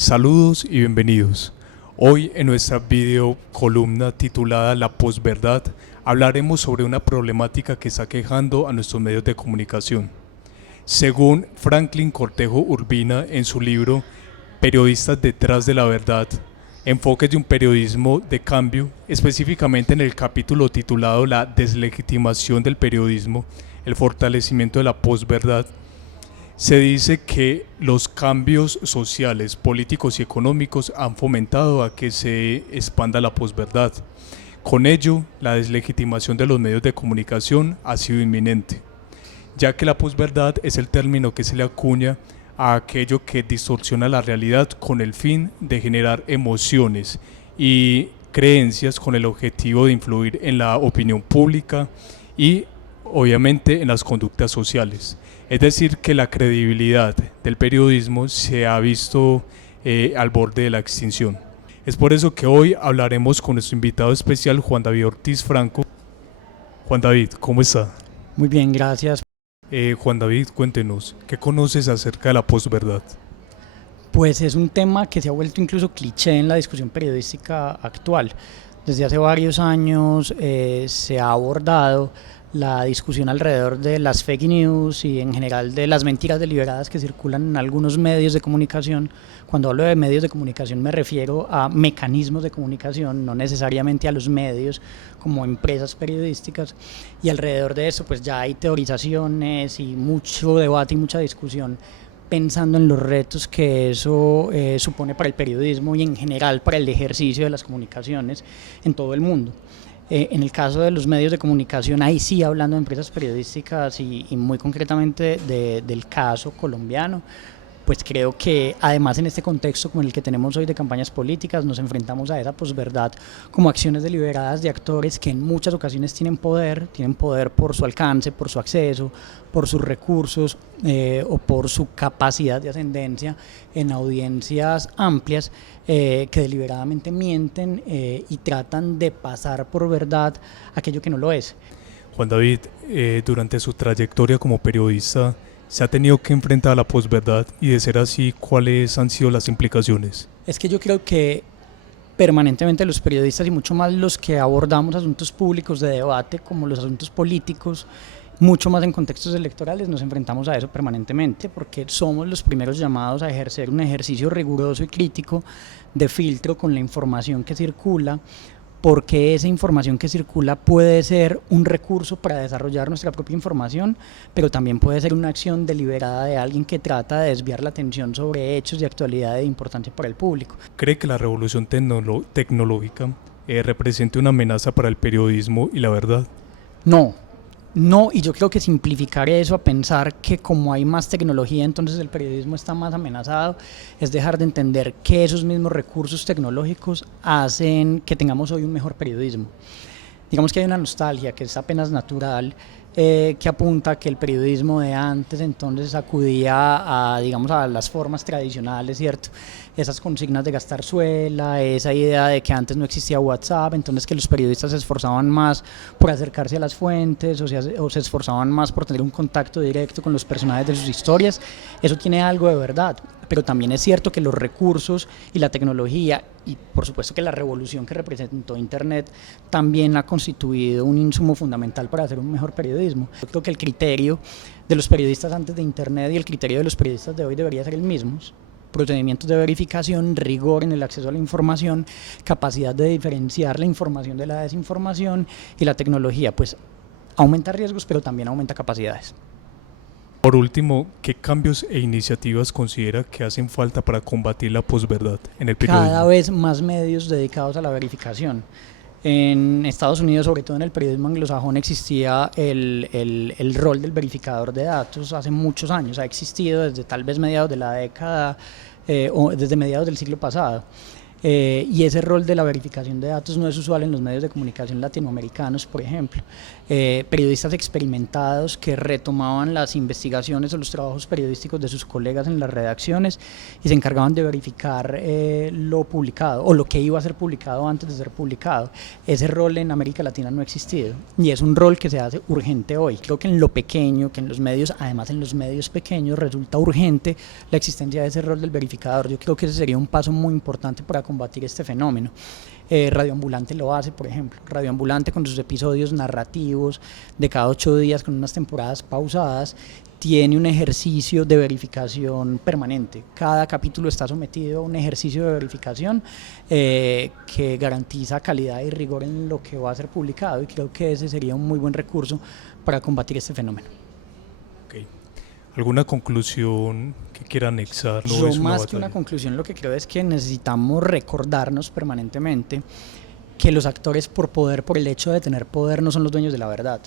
Saludos y bienvenidos. Hoy en nuestra video columna titulada La posverdad hablaremos sobre una problemática que está quejando a nuestros medios de comunicación. Según Franklin Cortejo Urbina en su libro Periodistas detrás de la verdad, enfoques de un periodismo de cambio, específicamente en el capítulo titulado La deslegitimación del periodismo, el fortalecimiento de la posverdad, se dice que los cambios sociales, políticos y económicos han fomentado a que se expanda la posverdad. Con ello, la deslegitimación de los medios de comunicación ha sido inminente, ya que la posverdad es el término que se le acuña a aquello que distorsiona la realidad con el fin de generar emociones y creencias con el objetivo de influir en la opinión pública y obviamente en las conductas sociales. Es decir, que la credibilidad del periodismo se ha visto al borde de la extinción. Es por eso que hoy hablaremos con nuestro invitado especial, Juan David Ortiz Franco. Juan David, ¿cómo está? Muy bien, gracias. Juan David, cuéntenos, ¿qué conoces acerca de la posverdad? Pues es un tema que se ha vuelto incluso cliché en la discusión periodística actual. Desde hace varios años se ha abordado la discusión alrededor de las fake news y en general de las mentiras deliberadas que circulan en algunos medios de comunicación. Cuando hablo de medios de comunicación me refiero a mecanismos de comunicación, no necesariamente a los medios como empresas periodísticas, y alrededor de eso pues ya hay teorizaciones y mucho debate y mucha discusión pensando en los retos que eso supone para el periodismo y en general para el ejercicio de las comunicaciones en todo el mundo. En el caso de los medios de comunicación, ahí sí hablando de empresas periodísticas y muy concretamente del caso colombiano, pues creo que además en este contexto como el que tenemos hoy de campañas políticas nos enfrentamos a esa posverdad como acciones deliberadas de actores que en muchas ocasiones tienen poder por su alcance, por su acceso, por sus recursos o por su capacidad de ascendencia en audiencias amplias que deliberadamente mienten y tratan de pasar por verdad aquello que no lo es. Juan David, durante su trayectoria como periodista, ¿se ha tenido que enfrentar a la posverdad? Y de ser así, ¿cuáles han sido las implicaciones? Es que yo creo que permanentemente los periodistas y mucho más los que abordamos asuntos públicos de debate como los asuntos políticos, mucho más en contextos electorales, nos enfrentamos a eso permanentemente porque somos los primeros llamados a ejercer un ejercicio riguroso y crítico de filtro con la información que circula, porque esa información que circula puede ser un recurso para desarrollar nuestra propia información, pero también puede ser una acción deliberada de alguien que trata de desviar la atención sobre hechos de actualidad de importancia para el público. ¿Cree que la revolución tecnológica represente una amenaza para el periodismo y la verdad? No, y yo creo que simplificar eso a pensar que como hay más tecnología entonces el periodismo está más amenazado es dejar de entender que esos mismos recursos tecnológicos hacen que tengamos hoy un mejor periodismo. Digamos que hay una nostalgia que es apenas natural, que apunta a que el periodismo de antes entonces acudía a, digamos, a las formas tradicionales, ¿cierto? Esas consignas de gastar suela, esa idea de que antes no existía WhatsApp, entonces que los periodistas se esforzaban más por acercarse a las fuentes o se esforzaban más por tener un contacto directo con los personajes de sus historias. Eso tiene algo de verdad, pero también es cierto que los recursos y la tecnología y por supuesto que la revolución que representó Internet también ha constituido un insumo fundamental para hacer un mejor periodismo. Yo creo que el criterio de los periodistas antes de Internet y el criterio de los periodistas de hoy debería ser el mismo: procedimientos de verificación, rigor en el acceso a la información, capacidad de diferenciar la información de la desinformación, y la tecnología pues aumenta riesgos pero también aumenta capacidades. Por último, ¿qué cambios e iniciativas considera que hacen falta para combatir la posverdad en el periodismo? Cada vez más medios dedicados a la verificación. En Estados Unidos, sobre todo en el periodismo anglosajón, existía el rol del verificador de datos hace muchos años, ha existido desde tal vez mediados de la década o desde mediados del siglo pasado. y ese rol de la verificación de datos no es usual en los medios de comunicación latinoamericanos, por ejemplo. Periodistas experimentados que retomaban las investigaciones o los trabajos periodísticos de sus colegas en las redacciones y se encargaban de verificar lo publicado o lo que iba a ser publicado antes de ser publicado. Ese rol en América Latina no ha existido y es un rol que se hace urgente hoy. Creo que en lo pequeño, que en los medios, además en los medios pequeños, resulta urgente la existencia de ese rol del verificador. Yo creo que ese sería un paso muy importante para combatir este fenómeno. Radio Ambulante lo hace, por ejemplo. Radio Ambulante, con sus episodios narrativos de cada 8 días con unas temporadas pausadas, tiene un ejercicio de verificación permanente. Cada capítulo está sometido a un ejercicio de verificación que garantiza calidad y rigor en lo que va a ser publicado, y creo que ese sería un muy buen recurso para combatir este fenómeno. Okay. ¿Alguna conclusión que quiera anexar? No Yo es más batalla. que una conclusión, lo que creo es que necesitamos recordarnos permanentemente que los actores por el hecho de tener poder, no son los dueños de la verdad.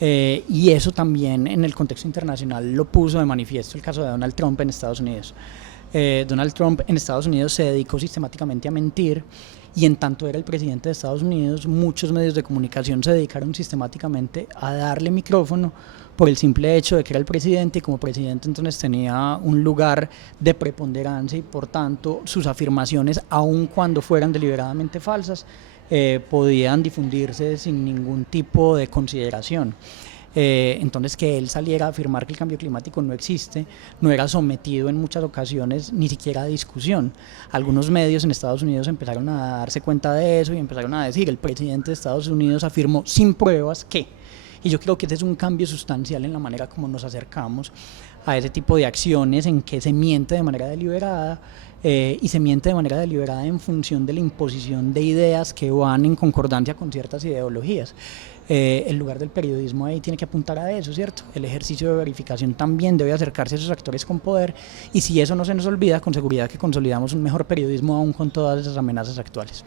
Y eso también en el contexto internacional lo puso de manifiesto el caso de Donald Trump en Estados Unidos. Donald Trump en Estados Unidos se dedicó sistemáticamente a mentir, y en tanto era el presidente de Estados Unidos, muchos medios de comunicación se dedicaron sistemáticamente a darle micrófono por el simple hecho de que era el presidente, y como presidente entonces tenía un lugar de preponderancia, y por tanto sus afirmaciones, aun cuando fueran deliberadamente falsas, podían difundirse sin ningún tipo de consideración. Entonces, que él saliera a afirmar que el cambio climático no existe, no era sometido en muchas ocasiones ni siquiera a discusión. Algunos medios en Estados Unidos empezaron a darse cuenta de eso y empezaron a decir: el presidente de Estados Unidos afirmó sin pruebas que... Y yo creo que ese es un cambio sustancial en la manera como nos acercamos a ese tipo de acciones, en que se miente de manera deliberada, y se miente de manera deliberada en función de la imposición de ideas que van en concordancia con ciertas ideologías. El lugar del periodismo ahí tiene que apuntar a eso, ¿cierto? El ejercicio de verificación también debe acercarse a esos actores con poder, y si eso no se nos olvida, con seguridad que consolidamos un mejor periodismo aún con todas esas amenazas actuales.